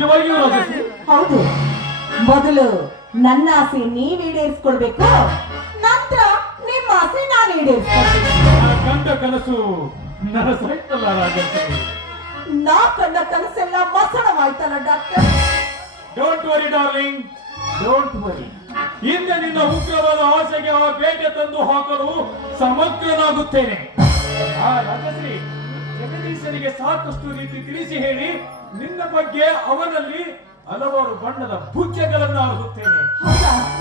ನಿಜವಾಗಿಯೂ ರಾಜಶ್ರೀ ಹೌದು. ಮೊದಲು ನನ್ನ ಆಸೆ ನೀವ್ ಈಡೇರಿಸ್ಕೊಡ್ಬೇಕು ನಂತರ ನಿಮ್ಮ ಆಸೆ ನಾನು ಈಡೇರಿಸ್ಕೊಳ್ಬೇಕು. ಆ ಕಂಡ ಕನಸು ನನಸಾಯ್ತಲ್ಲ ರಾಜಶ್ರೀ ನಾ ಕಂಡ ಕನಸೆಲ್ಲ ಮಸಣವಾಯ್ತಲ್ಲ doctor? Don't worry darling don't worry ಹಿಂದೆ ನಿನ್ನ ಉಗ್ರವಾದ ಆಸೆಗೆ ಆ ಬೇಟೆ ತಂದು ಹಾಕಲು ಸಮಗ್ರನಾಗುತ್ತೇನೆ. ಆ ರಾಜಶ್ರೀ ಜಗದೀಶನಿಗೆ ಸಾಕಷ್ಟು ರೀತಿ ತಿಳಿಸಿ ಹೇಳಿ ನಿನ್ನ ಬಗ್ಗೆ ಅವನಲ್ಲಿ ಹಲವಾರು ಬಣ್ಣದ ಭುಜ್ಯಗಳನ್ನು ಆರಿಸುತ್ತೇನೆ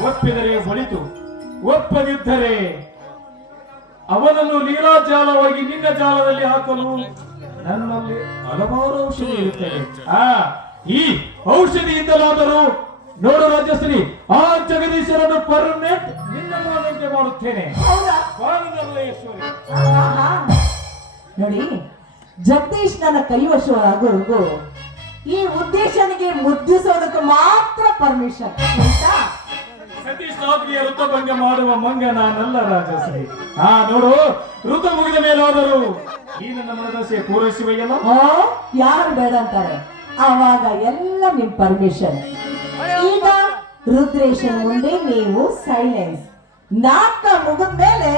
ಒಪ್ಪಿದರೆ ಒಳಿತು ಒಪ್ಪದಿದ್ದರೆ ಅವನನ್ನು ಲೀಲಾಜಾಲವಾಗಿ ನಿನ್ನ ಜಾಲದಲ್ಲಿ ಹಾಕಲು ನನ್ನಲ್ಲಿ ಹಲವಾರು ಔಷಧಿ ಇರುತ್ತೆ ಆ ಈ ಔಷಧಿಯಿಂದಲಾದರೂ ನೋಡು ರಾಜಶ್ರೀ ಆ ಜಗದೀಶರನ್ನು ಪರ್ಮನೆಂಟ್ ನಿನ್ನ ಮಾಡುತ್ತೇನೆ. ನೋಡಿ ಜಗದೀಶ್ ನನ್ನ ಕೈವಶವಾಗೋವರೆಗೂ ಈ ಉದ್ದೇಶನಿಗೆ ಮುದ್ದಿಸೋದಕ್ಕೆ ಮಾತ್ರ ಪರ್ಮಿಷನ್ ಆಯ್ತಾ? ಸತೀಶ್ ರಾತ್ರಿಯ ಋತುಭಂಗ ಮಾಡುವ ಮಂಗ ನಾನಲ್ಲ ರಾಜಶ್ರೀ. ಆ ನೋಡು ಋತು ಮುಗಿದ ಮೇಲಾದರೂ ಈ ನನ್ನ ಮನದಾಸೆ ಪೂರೈಸುವೆಯಲ್ಲ? ಯಾರು ಬೇಡ ಅಂತಾರೆ? ಆವಾಗ ಎಲ್ಲ ನಿಮ್ ಪರ್ಮಿಷನ್ ಈಗ ರುದ್ರೇಶನ್ ಮುಂದೆ ನೀವು ಸೈಲೆನ್ಸ್ ನಾಕ ಮುಗಿದ ಮೇಲೆ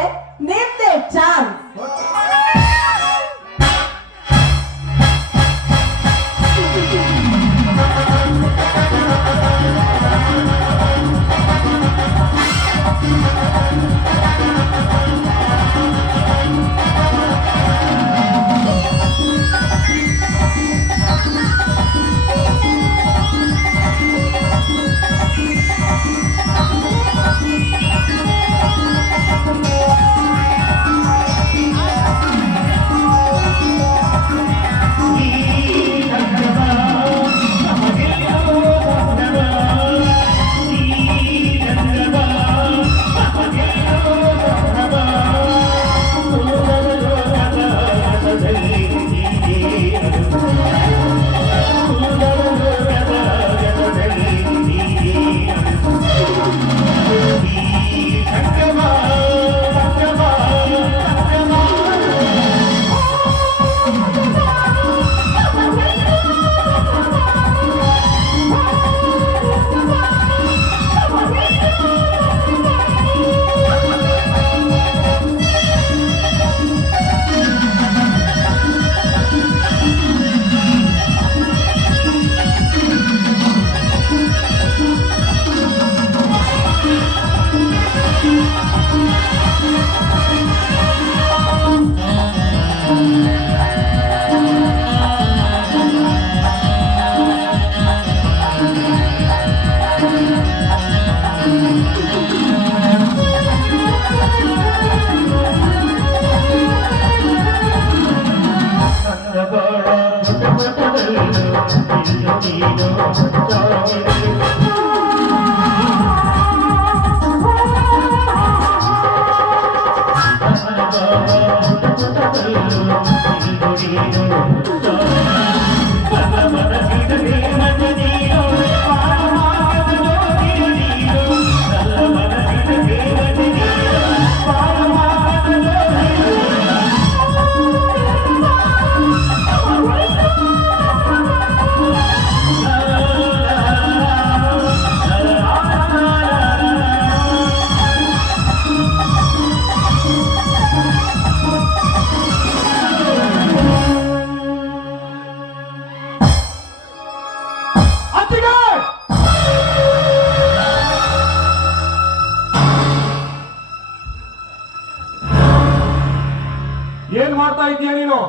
ಏನ್ ಮಾಡ್ತಾ ಇದ್ದೀಯ ನೀನು?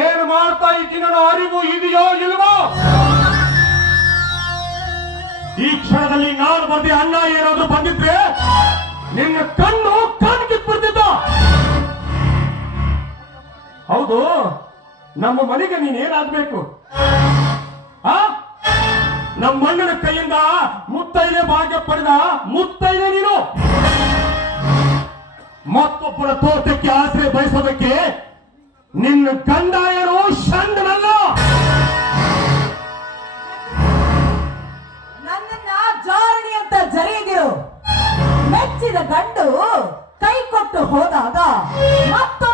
ಏನ್ ಮಾಡ್ತಾ ಇದ್ದೀನಿ ಅನ್ನೋ ಅರಿವು ಇದೆಯೋ ಇಲ್ವೋ? ಈ ಕ್ಷಣದಲ್ಲಿ ನಾನು ಬಂದೆ ಅಣ್ಣ ಏನಾದ್ರೂ ಬಂದಿದ್ರೆ ನಿನ್ನ ಕಣ್ಣು ಕಣ್ಣು ಕಿತ್ಬಿಡ್ತಿದ್ದ ಹೌದು, ನಮ್ಮ ಮನೆಗೆ ನೀನೇನಾಗ್ಬೇಕು ನಮ್ಮ ಮಣ್ಣನ ಕೈಯಿಂದ ಮುತ್ತೈದೆ ಭಾಗ್ಯ ಪಡೆದ ಮುತ್ತೈದೆ ನೀನು. ಮತ್ತೊಬ್ಬರ ತೋಟಕ್ಕೆ ಆಶ್ರಯ ಬಯಸೋದಕ್ಕೆ ನಿನ್ನ ಕಂದಾಯನು ನನ್ನ ನನ್ನನ್ನ ಜಾರಣಿ ಅಂತ ಜರಿಯದಿರು. ಮೆಚ್ಚಿದ ಗಂಡು ಕೈ ಕೊಟ್ಟು ಹೋದಾಗ ಮತ್ತೊಬ್ಬನ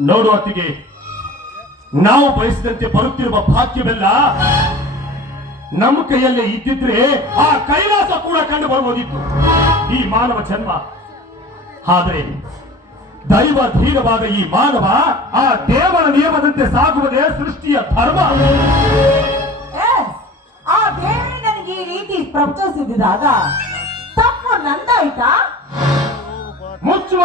ನೋಡು ಅತ್ತಿಗೆ ನಾವು ಬಯಸಿದಂತೆ ಬರುತ್ತಿರುವ ಭಾಗ್ಯವೆಲ್ಲ ನಮ್ಮ ಕೈಯಲ್ಲೇ ಇದ್ದಿದ್ರೆ ಆ ಕೈಲಾಸ ಕೂಡ ಕಂಡು ಬರ್ಬೋದಿತ್ತು ಈ ಮಾನವ ಜನ್ಮ. ಆದರೆ ದೈವ ಧೀರವಾದ ಈ ಮಾನವ ಆ ದೇವರ ನಿಯಮದಂತೆ ಸಾಗುವುದೇ ಸೃಷ್ಟಿಯ ಧರ್ಮ. ಆ ನನಗೆ ಈ ರೀತಿ ಪ್ರಪಂಚಿಸಿದಾಗ ತಪ್ಪು ನಂದಾಯ್ತಾ? ಮುಚ್ಚುವ